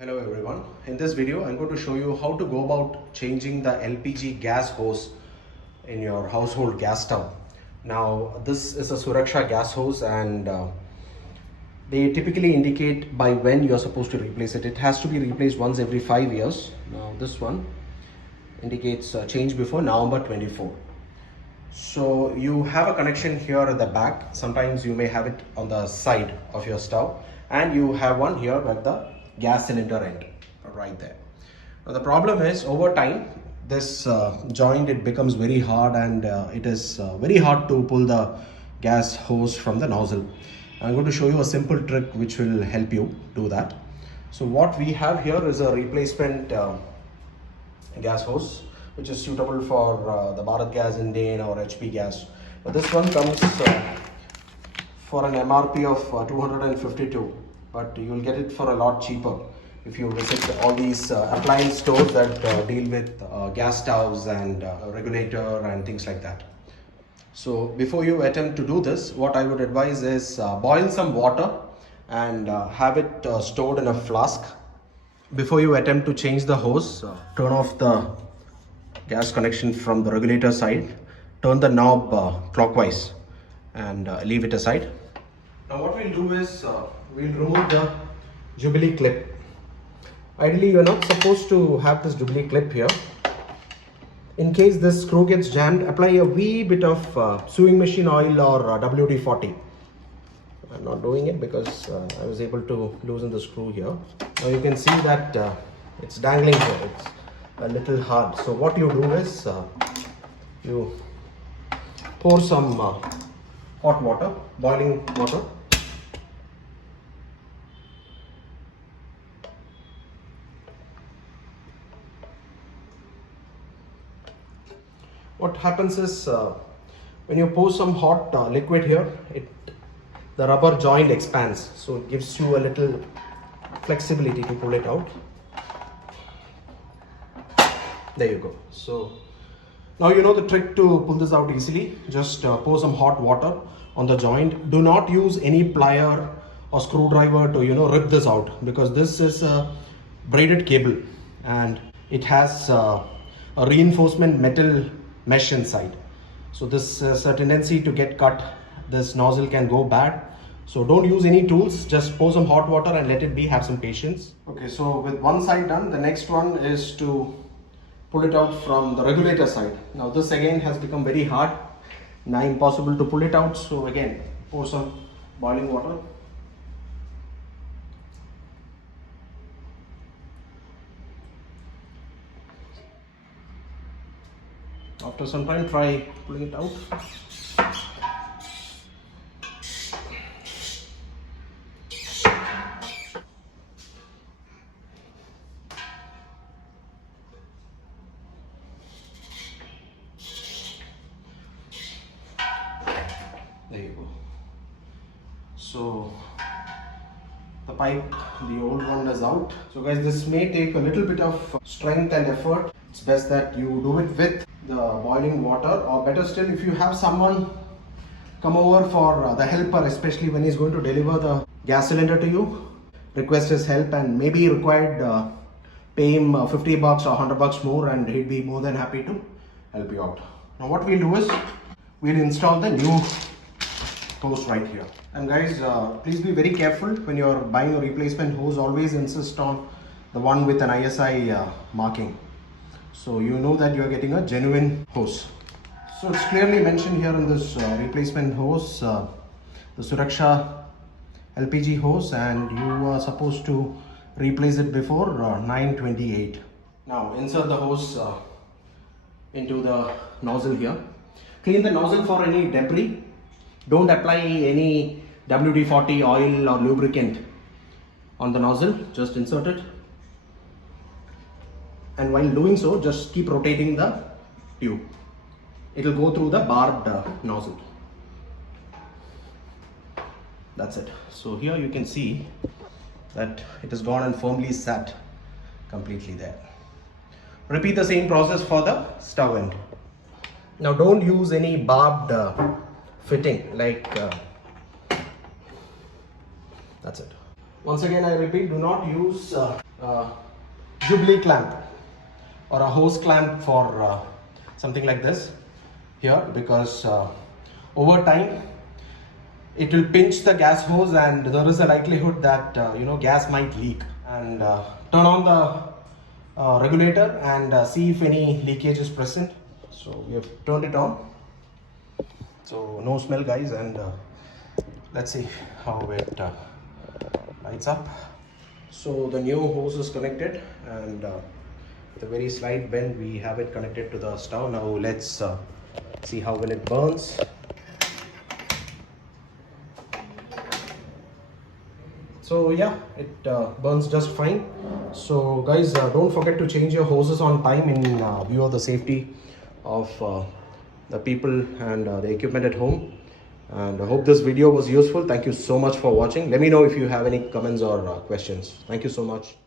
Hello everyone. In this video I'm going to show you how to go about changing the LPG gas hose in your household gas stove. Now this is a Suraksha gas hose and they typically indicate by when you're supposed to replace it. It has to be replaced once every 5 years. Now this one indicates change before November 24. So you have a connection here at the back. Sometimes you may have it on the side of your stove, and you have one here at the gas cylinder end right there. Now the problem is, over time this joint, it becomes very hard, and it is very hard to pull the gas hose from the nozzle. I'm going to show you a simple trick which will help you do that. So what we have here is a replacement gas hose which is suitable for the Bharatgas, Indane or HP gas. But this one comes for an MRP of 252, but you will get it for a lot cheaper if you visit all these appliance stores that deal with gas stoves and regulator and things like that. So before you attempt to do this, what I would advise is boil some water and have it stored in a flask. Before you attempt to change the hose, turn off the gas connection from the regulator side, turn the knob clockwise and leave it aside. Now what we'll do is we'll remove the Jubilee clip. Ideally you're not supposed to have this Jubilee clip here. In case this screw gets jammed, apply a wee bit of sewing machine oil or WD-40. I'm not doing it because I was able to loosen the screw here. Now you can see that it's dangling here. It's a little hard. So what you do is you pour some hot water, boiling water. What happens is when you pour some hot liquid here, the rubber joint expands, so it gives you a little flexibility to pull it out. There you go. So now you know the trick to pull this out easily. Just pour some hot water on the joint. Do not use any plier or screwdriver to rip this out, because this is a braided cable and it has a reinforcement metal mesh inside. So this is a tendency to get cut. This nozzle can go bad. So don't use any tools, just pour some hot water and let it be. Have some patience. Okay, so with one side done, the next one is to pull it out from the regulator side. Now this again has become very hard, now impossible to pull it out. So again, pour some boiling water. After some time, try pulling it out. There you go. So the pipe, the old one, is out. So guys, this may take a little bit of strength and effort. It's best that you do it with the boiling water, or better still, if you have someone come over for the helper, especially when he's going to deliver the gas cylinder to you, request his help and maybe required pay him $50 or $100 more, and he'd be more than happy to help you out. Now what we'll do is we'll install the new hose right here. And guys, please be very careful when you're buying a replacement hose. Always insist on the one with an ISI marking, so you know that you're getting a genuine hose. So it's clearly mentioned here in this replacement hose, the Suraksha LPG hose, and you are supposed to replace it before 9/28. Now insert the hose into the nozzle here. Clean the nozzle for any debris. Don't apply any WD-40 oil or lubricant on the nozzle. Just insert it. And while doing so, just keep rotating the tube. It will go through the barbed nozzle. That's it. So here you can see that it has gone and firmly sat completely there. Repeat the same process for the stove end. Now don't use any barbed fitting like that's it. Once again I repeat, do not use Jubilee clamp or a hose clamp for something like this here, because over time it will pinch the gas hose and there is a likelihood that gas might leak. And turn on the regulator and see if any leakage is present. So we have turned it on, so no smell guys, and let's see how it lights up. So the new hose is connected, and with a very slight bend we have it connected to the stove. Now let's see how well it burns. So yeah, it burns just fine. So guys, don't forget to change your hoses on time in view of the safety of the people and the equipment at home. And I hope this video was useful. Thank you so much for watching. Let me know if you have any comments or questions. Thank you so much.